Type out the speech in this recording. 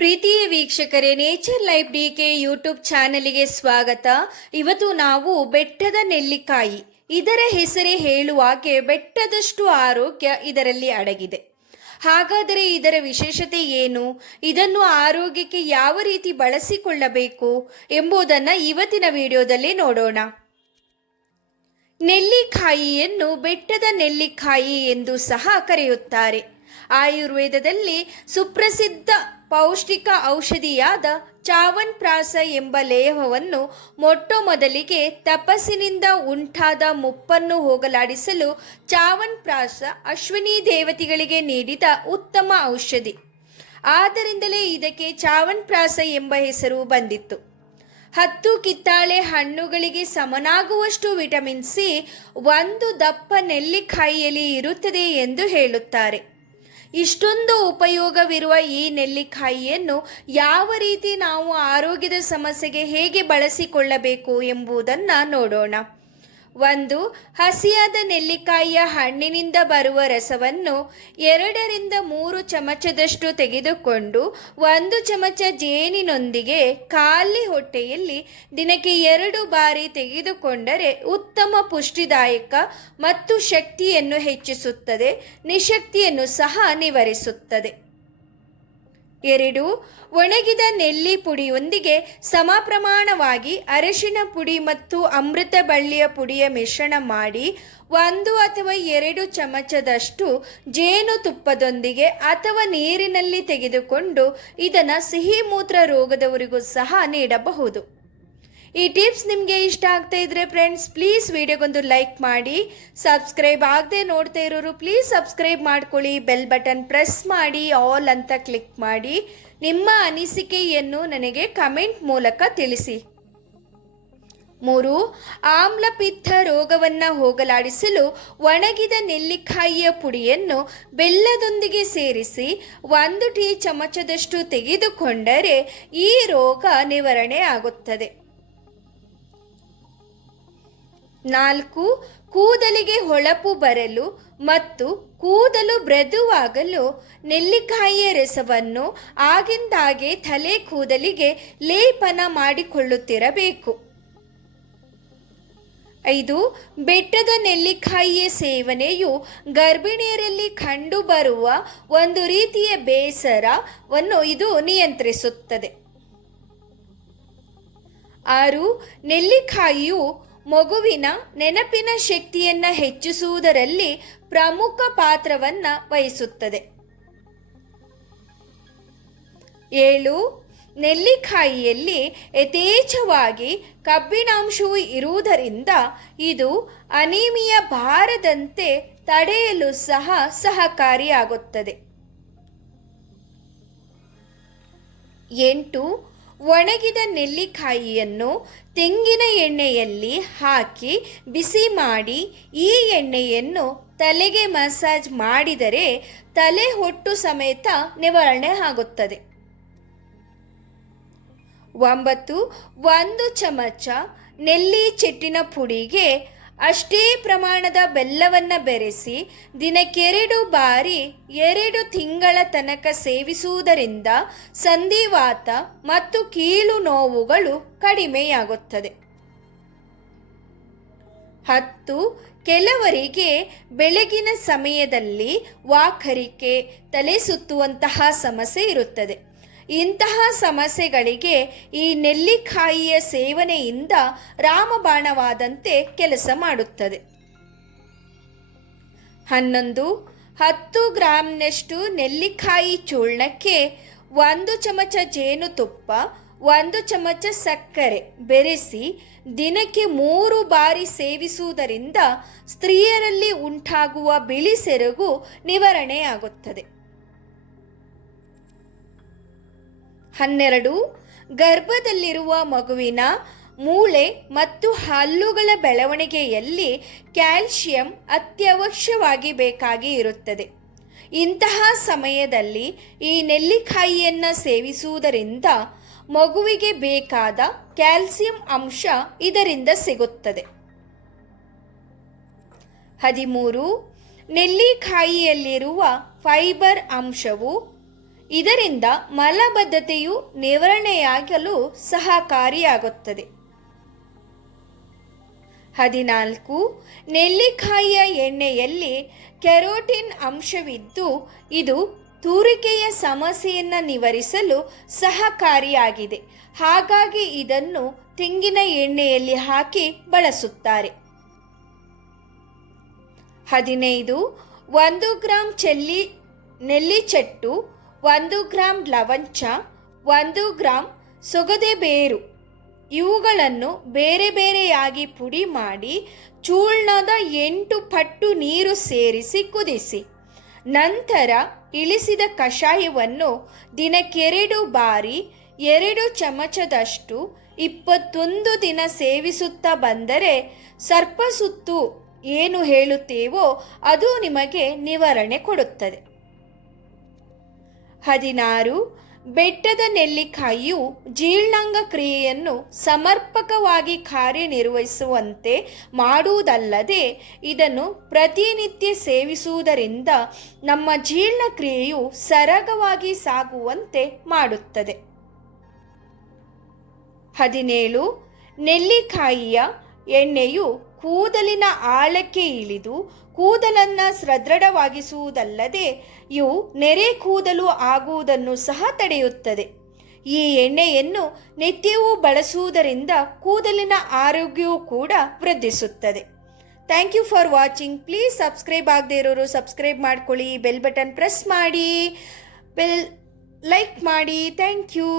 ಪ್ರೀತಿಯ ವೀಕ್ಷಕರೇ nature life D K YouTube ಚಾನಲಿಗೆ ಸ್ವಾಗತ. ಇವತ್ತು ನಾವು ಬೆಟ್ಟದ ನೆಲ್ಲಿಕಾಯಿ, ಇದರ ಹೆಸರೇ ಹೇಳುವಾಗೆ ಬೆಟ್ಟದಷ್ಟು ಆರೋಗ್ಯ ಇದರಲ್ಲಿ ಅಡಗಿದೆ. ಹಾಗಾದರೆ ಇದರ ವಿಶೇಷತೆ ಏನು? ಇದನ್ನು ಆರೋಗ್ಯಕ್ಕೆ ಯಾವ ರೀತಿ ಬಳಸಿಕೊಳ್ಳಬೇಕು ಎಂಬುದನ್ನು ಇವತ್ತಿನ ವಿಡಿಯೋದಲ್ಲಿ ನೋಡೋಣ. ನೆಲ್ಲಿಕಾಯಿಯನ್ನು ಬೆಟ್ಟದ ನೆಲ್ಲಿಕಾಯಿ ಎಂದು ಸಹ ಕರೆಯುತ್ತಾರೆ. ಆಯುರ್ವೇದದಲ್ಲಿ ಸುಪ್ರಸಿದ್ಧ ಪೌಷ್ಟಿಕ ಔಷಧಿಯಾದ ಚಾವನ್ಪ್ರಾಸ ಎಂಬ ಲೇಹವನ್ನು ಮೊಟ್ಟ ಮೊದಲಿಗೆ ತಪಸ್ಸಿನಿಂದ ಉಂಟಾದ ಮುಪ್ಪನ್ನು ಹೋಗಲಾಡಿಸಲು ಚಾವನ್ಪ್ರಾಸ ಅಶ್ವಿನಿ ದೇವತೆಗಳಿಗೆ ನೀಡಿದ ಉತ್ತಮ ಔಷಧಿ. ಆದ್ದರಿಂದಲೇ ಇದಕ್ಕೆ ಚಾವನ್ಪ್ರಾಸ ಎಂಬ ಹೆಸರು ಬಂದಿತ್ತು. ಹತ್ತು ಕಿತ್ತಾಳೆ ಹಣ್ಣುಗಳಿಗೆ ಸಮನಾಗುವಷ್ಟು ವಿಟಮಿನ್ ಸಿ ಒಂದು ದಪ್ಪ ನೆಲ್ಲಿಕಾಯಿಯಲ್ಲಿ ಇರುತ್ತದೆ ಎಂದು ಹೇಳುತ್ತಾರೆ. ಇಷ್ಟೊಂದು ಉಪಯೋಗವಿರುವ ಈ ನೆಲ್ಲಿಕಾಯಿಯನ್ನು ಯಾವ ರೀತಿ ನಾವು ಆರೋಗ್ಯದ ಸಮಸ್ಯೆಗೆ ಹೇಗೆ ಬಳಸಿಕೊಳ್ಳಬೇಕು ಎಂಬುದನ್ನು ನೋಡೋಣ. ಒಂದು, ಹಸಿಯಾದ ನೆಲ್ಲಿಕಾಯಿಯ ಹಣ್ಣಿನಿಂದ ಬರುವ ರಸವನ್ನು ಎರಡರಿಂದ ಮೂರು ಚಮಚದಷ್ಟು ತೆಗೆದುಕೊಂಡು ಒಂದು ಚಮಚ ಜೇನಿನೊಂದಿಗೆ ಖಾಲಿ ಹೊಟ್ಟೆಯಲ್ಲಿ ದಿನಕ್ಕೆ ಎರಡು ಬಾರಿ ತೆಗೆದುಕೊಂಡರೆ ಉತ್ತಮ ಪುಷ್ಟಿದಾಯಕ ಮತ್ತು ಶಕ್ತಿಯನ್ನು ಹೆಚ್ಚಿಸುತ್ತದೆ, ನಿಶಕ್ತಿಯನ್ನು ಸಹ ನಿವಾರಿಸುತ್ತದೆ. ಎರಡು, ಒಣಗಿದ ನೆಲ್ಲಿ ಪುಡಿಯೊಂದಿಗೆ ಸಮ ಪ್ರಮಾಣವಾಗಿ ಅರಿಶಿನ ಪುಡಿ ಮತ್ತು ಅಮೃತ ಬಳ್ಳಿಯ ಪುಡಿಯ ಮಿಶ್ರಣ ಮಾಡಿ ಒಂದು ಅಥವಾ ಎರಡು ಚಮಚದಷ್ಟು ಜೇನುತುಪ್ಪದೊಂದಿಗೆ ಅಥವಾ ನೀರಿನಲ್ಲಿ ತೆಗೆದುಕೊಂಡು ಇದನ್ನು ಸಿಹಿ ಮೂತ್ರ ರೋಗದವರಿಗೂ ಸಹ ನೀಡಬಹುದು. ಈ ಟಿಪ್ಸ್ ನಿಮಗೆ ಇಷ್ಟ ಆಗ್ತಾ ಇದ್ರೆ ಫ್ರೆಂಡ್ಸ್ ಪ್ಲೀಸ್ ವಿಡಿಯೋಗೊಂದು ಲೈಕ್ ಮಾಡಿ. ಸಬ್ಸ್ಕ್ರೈಬ್ ಆಗದೆ ನೋಡ್ತಾ ಇರೋರು ಪ್ಲೀಸ್ ಸಬ್ಸ್ಕ್ರೈಬ್ ಮಾಡ್ಕೊಳ್ಳಿ. ಬೆಲ್ ಬಟನ್ ಪ್ರೆಸ್ ಮಾಡಿ ಆಲ್ ಅಂತ ಕ್ಲಿಕ್ ಮಾಡಿ. ನಿಮ್ಮ ಅನಿಸಿಕೆಯನ್ನು ನನಗೆ ಕಮೆಂಟ್ ಮೂಲಕ ತಿಳಿಸಿ. ಮೂರು, ಆಮ್ಲಪಿತ್ತ ರೋಗವನ್ನು ಹೋಗಲಾಡಿಸಲು ಒಣಗಿದ ನೆಲ್ಲಿಕಾಯಿಯ ಪುಡಿಯನ್ನು ಬೆಲ್ಲದೊಂದಿಗೆ ಸೇರಿಸಿ ಒಂದು ಟೀ ಚಮಚದಷ್ಟು ತೆಗೆದುಕೊಂಡರೆ ಈ ರೋಗ ನಿವಾರಣೆ ಆಗುತ್ತದೆ. ನಾಲ್ಕು, ಕೂದಲಿಗೆ ಹೊಳಪು ಬರಲು ಮತ್ತು ಕೂದಲು ಮೃದುವಾಗಲು ನೆಲ್ಲಿಕಾಯಿಯ ರಸವನ್ನು ಆಗಿಂದಾಗೆ ತಲೆ ಕೂದಲಿಗೆ ಲೇಪನ ಮಾಡಿಕೊಳ್ಳುತ್ತಿರಬೇಕು. ಐದು, ಬೆಟ್ಟದ ನೆಲ್ಲಿಕಾಯಿಯ ಸೇವನೆಯು ಗರ್ಭಿಣಿಯರಲ್ಲಿ ಕಂಡುಬರುವ ಒಂದು ರೀತಿಯ ಬೇಸರವನ್ನು ಇದು ನಿಯಂತ್ರಿಸುತ್ತದೆ. ಆರು, ನೆಲ್ಲಿಕಾಯಿಯು ಮಗುವಿನ ನೆನಪಿನ ಶಕ್ತಿಯನ್ನು ಹೆಚ್ಚಿಸುವುದರಲ್ಲಿ ಪ್ರಮುಖ ಪಾತ್ರವನ್ನು ವಹಿಸುತ್ತದೆ. ಏಳು, ನೆಲ್ಲಿಕಾಯಿಯಲ್ಲಿ ಯಥೇಚ್ಛವಾಗಿ ಕಬ್ಬಿಣಾಂಶವು ಇರುವುದರಿಂದ ಇದು ಅನೀಮಿಯ ಭಾರದಂತೆ ತಡೆಯಲು ಸಹ ಸಹಕಾರಿಯಾಗುತ್ತದೆ. ಎಂಟು ಒಣಗಿದ ನೆಲ್ಲಿಕಾಯಿಯನ್ನು ತೆಂಗಿನ ಎಣ್ಣೆಯಲ್ಲಿ ಹಾಕಿ ಬಿಸಿ ಮಾಡಿ ಈ ಎಣ್ಣೆಯನ್ನು ತಲೆಗೆ ಮಸಾಜ್ ಮಾಡಿದರೆ ತಲೆ ಹೊಟ್ಟು ಸಮೇತ ನಿವಾರಣೆ ಆಗುತ್ತದೆ. ಒಂಬತ್ತು, ಒಂದು ಚಮಚ ನೆಲ್ಲಿ ಚೆಟ್ಟಿನ ಪುಡಿಗೆ ಅಷ್ಟೇ ಪ್ರಮಾಣದ ಬೆಲ್ಲವನ್ನು ಬೆರೆಸಿ ದಿನಕ್ಕೆರಡು ಬಾರಿ ಎರಡು ತಿಂಗಳ ತನಕ ಸೇವಿಸುವುದರಿಂದ ಸಂಧಿವಾತ ಮತ್ತು ಕೀಲು ನೋವುಗಳು ಕಡಿಮೆಯಾಗುತ್ತದೆ. ಹತ್ತು, ಕೆಲವರಿಗೆ ಬೆಳಗಿನ ಸಮಯದಲ್ಲಿ ವಾಕರಿಕೆ ತಲೆ ಸುತ್ತುವಂತಹ ಸಮಸ್ಯೆ ಇರುತ್ತದೆ. ಇಂತಹ ಸಮಸ್ಯೆಗಳಿಗೆ ಈ ನೆಲ್ಲಿಕಾಯಿಯ ಸೇವನೆಯಿಂದ ರಾಮಬಾಣವಾದಂತೆ ಕೆಲಸ ಮಾಡುತ್ತದೆ. ಹನ್ನೊಂದು, ಹತ್ತು ಗ್ರಾಂನಷ್ಟು ನೆಲ್ಲಿಕಾಯಿ ಚೂರ್ಣಕ್ಕೆ ಒಂದು ಚಮಚ ಜೇನುತುಪ್ಪ, ಒಂದು ಚಮಚ ಸಕ್ಕರೆ ಬೆರೆಸಿ ದಿನಕ್ಕೆ ಮೂರು ಬಾರಿ ಸೇವಿಸುವುದರಿಂದ ಸ್ತ್ರೀಯರಲ್ಲಿ ಉಂಟಾಗುವ ಬಿಳಿ ಸೆರಗು ನಿವಾರಣೆಯಾಗುತ್ತದೆ. ಹನ್ನೆರಡು, ಗರ್ಭದಲ್ಲಿರುವ ಮಗುವಿನ ಮೂಳೆ ಮತ್ತು ಹಲ್ಲುಗಳ ಬೆಳವಣಿಗೆಯಲ್ಲಿ ಕ್ಯಾಲ್ಶಿಯಂ ಅತ್ಯವಶ್ಯವಾಗಿ ಬೇಕಾಗಿ ಇರುತ್ತದೆ. ಇಂತಹ ಸಮಯದಲ್ಲಿ ಈ ನೆಲ್ಲಿಕಾಯಿಯನ್ನು ಸೇವಿಸುವುದರಿಂದ ಮಗುವಿಗೆ ಬೇಕಾದ ಕ್ಯಾಲ್ಸಿಯಂ ಅಂಶ ಇದರಿಂದ ಸಿಗುತ್ತದೆ. ಹದಿಮೂರು, ನೆಲ್ಲಿಕಾಯಿಯಲ್ಲಿರುವ ಫೈಬರ್ ಅಂಶವು ಇದರಿಂದ ಮಲಬದ್ಧತೆಯು ನಿವಾರಣೆಯಾಗಲು ಸಹಕಾರಿಯಾಗುತ್ತದೆ. ಹದಿನಾಲ್ಕು, ನೆಲ್ಲಿಕಾಯಿಯ ಎಣ್ಣೆಯಲ್ಲಿ ಕೆರೋಟಿನ್ ಅಂಶವಿದ್ದು, ಇದು ತೂರಿಕೆಯ ಸಮಸ್ಯೆಯನ್ನು ನಿವಾರಿಸಲು ಸಹಕಾರಿಯಾಗಿದೆ. ಹಾಗಾಗಿ ಇದನ್ನು ತೆಂಗಿನ ಎಣ್ಣೆಯಲ್ಲಿ ಹಾಕಿ ಬಳಸುತ್ತಾರೆ. ಹದಿನೈದು, ಒಂದು ಗ್ರಾಂ ಚೆಲ್ಲಿ, ನೆಲ್ಲಿಚಟ್ಟು ಒಂದು ಗ್ರಾಂ ಲವಂಚ, ಒಂದು ಗ್ರಾಂ ಸೊಗದೆ ಬೇರು. ಇವುಗಳನ್ನು ಬೇರೆ ಬೇರೆಯಾಗಿ ಪುಡಿ ಮಾಡಿ ಚೂರ್ಣದ ಎಂಟು ಪಟ್ಟು ನೀರು ಸೇರಿಸಿ ಕುದಿಸಿ. ನಂತರ ಇಳಿಸಿದ ಕಷಾಯವನ್ನು ದಿನಕ್ಕೆರಡು ಬಾರಿ ಎರಡು ಚಮಚದಷ್ಟು ಇಪ್ಪತ್ತೊಂದು ದಿನ ಸೇವಿಸುತ್ತಾ ಬಂದರೆ ಸರ್ಪಸುತ್ತು ಏನು ಹೇಳುತ್ತೇವೋ ಅದು ನಿಮಗೆ ನಿವಾರಣೆ ಕೊಡುತ್ತದೆ. ಹದಿನಾರು, ಬೆಟ್ಟದ ನೆಲ್ಲಿಕಾಯಿಯು ಜೀರ್ಣಾಂಗ ಕ್ರಿಯೆಯನ್ನು ಸಮರ್ಪಕವಾಗಿ ಕಾರ್ಯನಿರ್ವಹಿಸುವಂತೆ ಮಾಡುವುದಲ್ಲದೆ ಇದನ್ನು ಪ್ರತಿನಿತ್ಯ ಸೇವಿಸುವುದರಿಂದ ನಮ್ಮ ಜೀರ್ಣಕ್ರಿಯೆಯು ಸರಾಗವಾಗಿ ಸಾಗುವಂತೆ ಮಾಡುತ್ತದೆ. ಹದಿನೇಳು, ನೆಲ್ಲಿಕಾಯಿಯ ಎಣ್ಣೆಯು ಕೂದಲಿನ ಆಳಕ್ಕೆ ಇಳಿದು ಕೂದಲನ್ನು ಸದೃಢವಾಗಿಸುವುದಲ್ಲದೆ ಇವು ನೆರೆ ಕೂದಲು ಆಗುವುದನ್ನು ಸಹ ತಡೆಯುತ್ತದೆ. ಈ ಎಣ್ಣೆಯನ್ನು ನಿತ್ಯವೂ ಬಳಸುವುದರಿಂದ ಕೂದಲಿನ ಆರೋಗ್ಯವು ಕೂಡ ವೃದ್ಧಿಸುತ್ತದೆ. Thank you for watching. Please subscribe ಆಗದೆ ಇರೋರು ಸಬ್ಸ್ಕ್ರೈಬ್ ಮಾಡ್ಕೊಳ್ಳಿ. ಬೆಲ್ ಬಟನ್ ಪ್ರೆಸ್ ಮಾಡಿ. ಬೆಲ್ ಲೈಕ್ ಮಾಡಿ. Thank you.